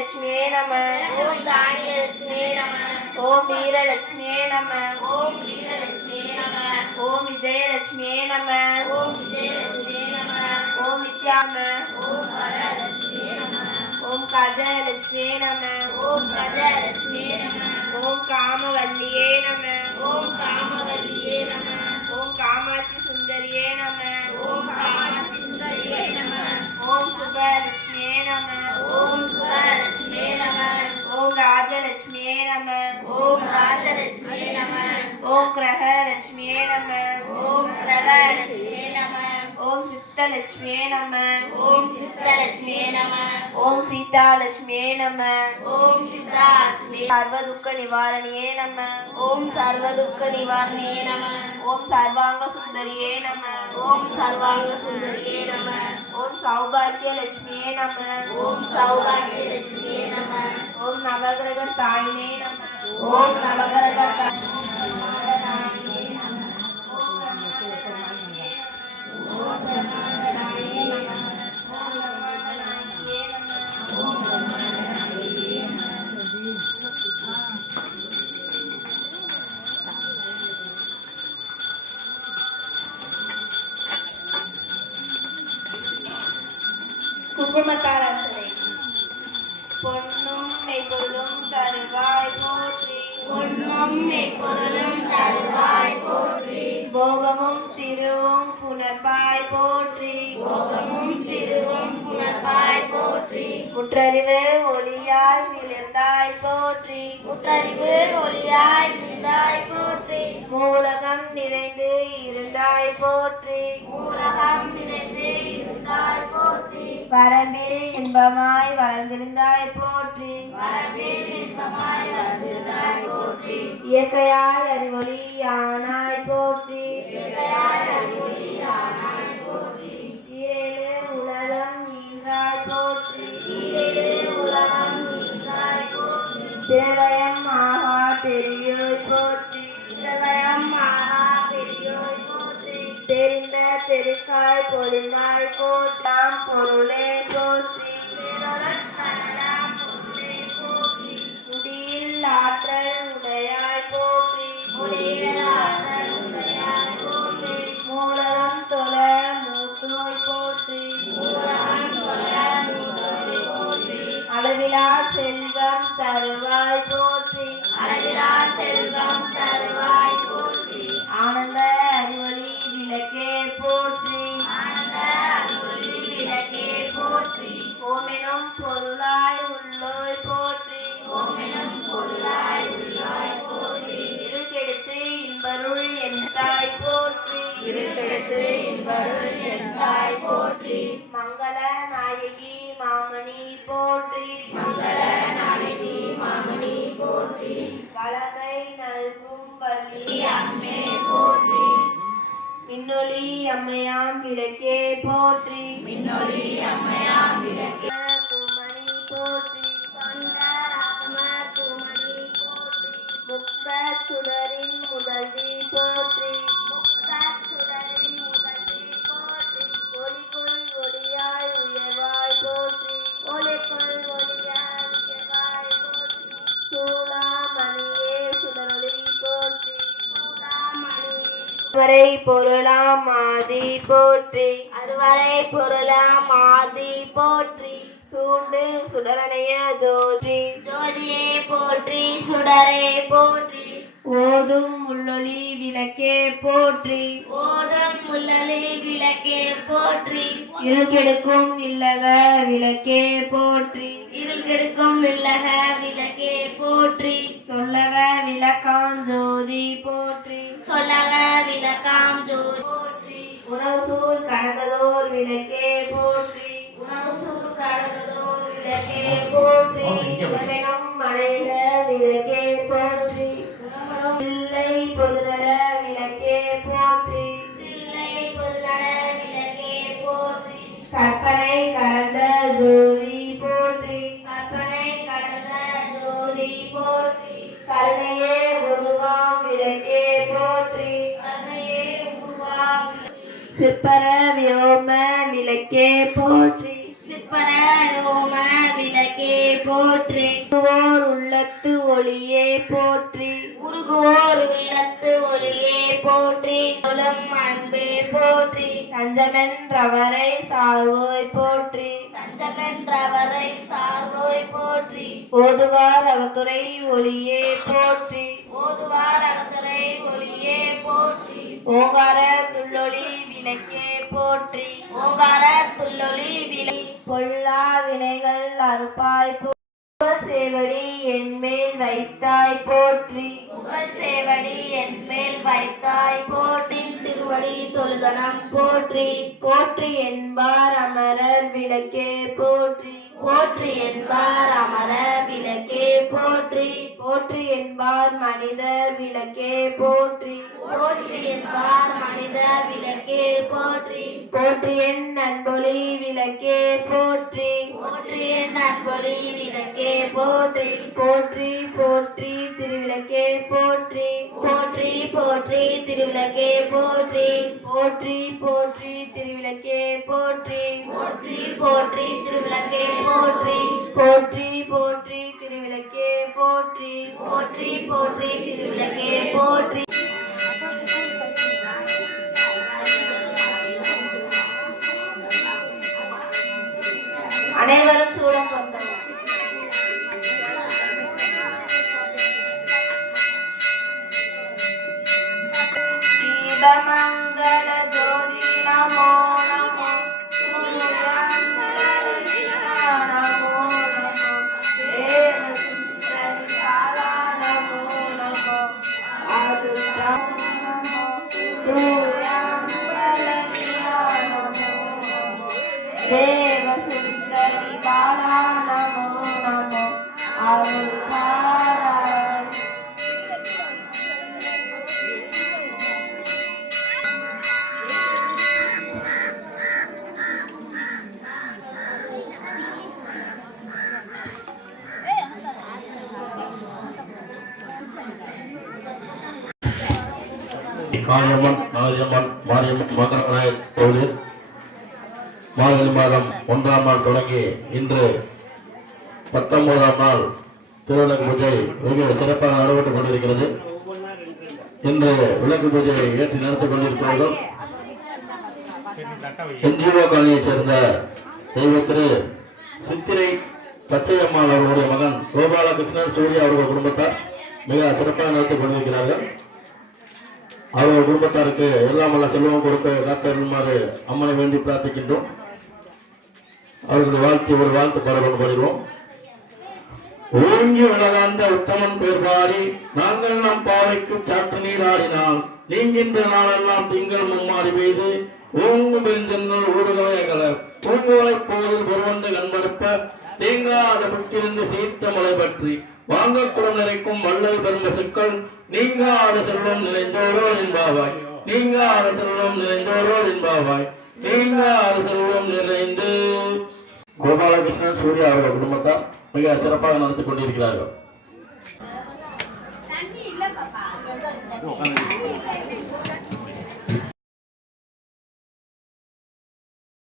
வீரலட்சுமியே நம. ஓம் தானியலட்சுமியே நம ஓம் வீரலட்சுமியே நம. ஓம் வீரலட்சுமியே நம ஓம் விஜயலட்சுமியே நம. ஓம் விஜயலட்சுமியே நம ஓம் வித்யாம. ஓம் வரலட்சுமியே நம ஓம் கஜலட்சுமியே நம ஓம் கஜலட்சுமியே நம ஓம் காமவல்லியே நம. ஓம் காமவல்லியே நம. ஓம் காமாட்சி சுந்தரியே நம. ஓம் கிரகலட்சுமியே நம ஓம் பிரகலட்சுமியே நம ஓம் சித்தலட்சுமியே நம ஓம் சித்தலட்சுமியே நம ஓம் சீதாலட்சுமியே நம ஓம் சித்தாலட்சுமியே சர்வதுக்க நிவாரணியே நம ஓம் சர்வதுக்க நிவாரணியே நம ஓம் சர்வாங்க சுந்தரியே நம ஓம் சர்வாங்க சுந்தரியே நம ஓம் சௌபாகிய லட்சுமியே நம ஓம் சௌபாகிய லட்சுமியே நம ஓம் நவகிரக தாயினே நம ஓம் நவகரக குங்குமத்தால் போகமும் திருவும் புனர்பாய் போற்றி. போகமும் திருவும் புனர்பாய் போற்றி முற்றறிவு ஒளியாய் மிளந்தாய் போற்றி முற்றறிவு ஒளியாய் மிளந்தாய் போற்றி மூலகம் நிறைந்து இருந்தாய் போற்றி. மூலகம் நிறைந்து இருந்தாய் போற்றி. வரம்பில் இன்பமாய் வளர்ந்திருந்தாய் போற்றி. இயற்கையாய் இயற்கையாய் அறிவொளியானாய் போற்றி. உலகம் நீங்காய் போற்றி. திரயம் ஆகா பெரியோய் போற்றி. இதயம் மகா பெரியோய் போற்றி. தெரிந்த தெருக்காய் பொழிந்தாய் போற்றாம் பொருளே தருவாய் போற்றி. அளவிலா செல்வம் தருவாய் போற்றி. ஆனந்த அறிவொளி விளக்கே போற்றி. ஆனந்த அறிவொளி விளக்கே போற்றி. ஓமெனும் பொருளாய் உள்ளோய் போற்றி. ஓமெனும் பொருளாய் உள்ளாய் போற்றி. இருக்கெடுத்து இன்பருள் எந்தாய் போற்றி. இருட்டெடுத்து இன்பருள் எந்தாய் போற்றி. மங்கள நாயகி மாமணி மின்னொளி அம்மையாம் விளக்கே போற்றி. மின்னொளி அம்மையாம் விளக்கே பொருளாம் ஆதி போற்றி. அறுவரை பொருளாம் ஆதி போற்றி. சூண்டு சுடரணைய ஜோதி. ஜோதியே போற்றி சுடரே போற்றி. ஓதும் உள்ளொளி விளக்கே போற்றி. ஓதம் முள்ளலி விளக்கே போற்றி. இருகெடுக்கும் இல்லக விளக்கே போற்றி. இருள் கெடுக்கும் வில்லக விளக்கே போற்றி. சொல்லக விளக்காம் ஜோதி போற்றி. சொல்லக உணவு சூழ் கனகதோர் விளக்கே போற்றி. உணவு சூர் கடந்ததோர் விளக்கே போற்றி. மனைக விளக்கே சிற்பர வியோம விளக்கே போற்றி. சிற்பர ரோம விளக்கே போற்றி உருகுவோர் உள்ளத்து ஒளியே போற்றி. உருகுவோர் உள்ளத்து ஒளியே போற்றி. தொழும் அன்பே போற்றி. தஞ்சமென்றவரை சார்வோய் போற்றி. தஞ்சமென்றவரை சார்வோய் போற்றி. ஓதுவார் அவத்துறை ஒளியே போற்றி. ஓதுவார் அகத்துறை ஒளியே போற்றி. ஓங்கார துள்ளொளி விளக்கே போற்றி. ஓங்கார துள்ளொளி விலை பொல்லா வினைகள் அறுப்பாய் சேவடி என்மேல் வைத்தாய் போற்றி. முகசேவடி என் மேல் வைத்தாய் போற்றி. திருவடி தொழுதனம் போற்றி. போற்றி என்பார் அமரர் விளக்கே போற்றி. போற்றி என்பார் அமர விளக்கே போற்றி. போற்றி என்பார் மனிதர் விளக்கே போற்றி. போற்றி என்பார் மனித விளக்கே போற்றி. போற்றி என் நண்பொலி விளக்கே போற்றி. போற்றி என் அன்பொலி விளக்கே போற்றி. போற்றி போற்றி திருவிளக்கே போற்றி. போற்றி போற்றி திருவிளக்கே போற்றி. போற்றி போற்றி திருவிளக்கே போற்றி. போற்றி போற்றி திருவிளக்கே போற்றி. போற்றி போற்றி திருவிளக்கே போற்றி. போற்றி போற்றி திருவிளக்கே தீபமங்கல ஜோதி நமோ நமோ காளியம்மன் நாளியம்மன் மாரியம்மன் மகராயர் கோவில் மார்கழி மாதம் ஒன்றாம் நாள் தொடங்கி இன்று பத்தொன்பதாம் நாள் திருவிளக்கு பூஜை வெகு சிறப்பாக நடைபெற்றுக் கொண்டிருக்கிறது. இன்று விளக்கு பூஜையை ஏற்றி நடத்திக் கொண்டிருக்கிறார்கள். என்ஜிஓ காலனியைச் சேர்ந்த தெய்வ திரு சித்திரை பச்சையம்மாள் அவர்களுடைய மகன் கோபாலகிருஷ்ணன் சூர்யா அவர்கள் குடும்பத்தார் மிக சிறப்பாக நடத்திக் கொண்டிருக்கிறார்கள். அவர்கள் குடும்பத்தாருக்கு எல்லாம் வல்ல செல்வம் கொடுத்து காத்தருமாறு அம்மனை வேண்டி பிரார்த்திக்கின்றோம். அவர்களுடைய வாழ்த்து ஒரு வாழ்த்து பரவ படுகிறோம் ஓங்கி உலகாந்த உத்தமன் பேர் பாடி நாங்கள் நம் பாவைக்கு சாற்று நீராடினால் நீங்கின்ற நாளெல்லாம் திங்கள் மும்மாறி பெய்து ஓங்கு பெருஞ்சென்னல் ஊடுகளை அகல பூங்கோலை போதில் ஒருவந்து கண்படுப்ப தேங்காத புற்றிருந்து சீர்த்த மலை பற்றி வாங்கக்குடம் நிறைக்கும் வள்ளல் பெரும்ப சொற்கள் நீங்காத செல்வம் நிறைந்தோரோ என்பாவாய் நீங்காத செல்வம் நிறைந்தோரோ என்பாவாய் நீங்காத செல்வம் நிறைந்து. கோபாலகிருஷ்ணன் சூர்யா அவர்கள் குடும்பத்தார். மிக சிறப்பாக நடத்தி கொண்டிருக்கிறார்கள்.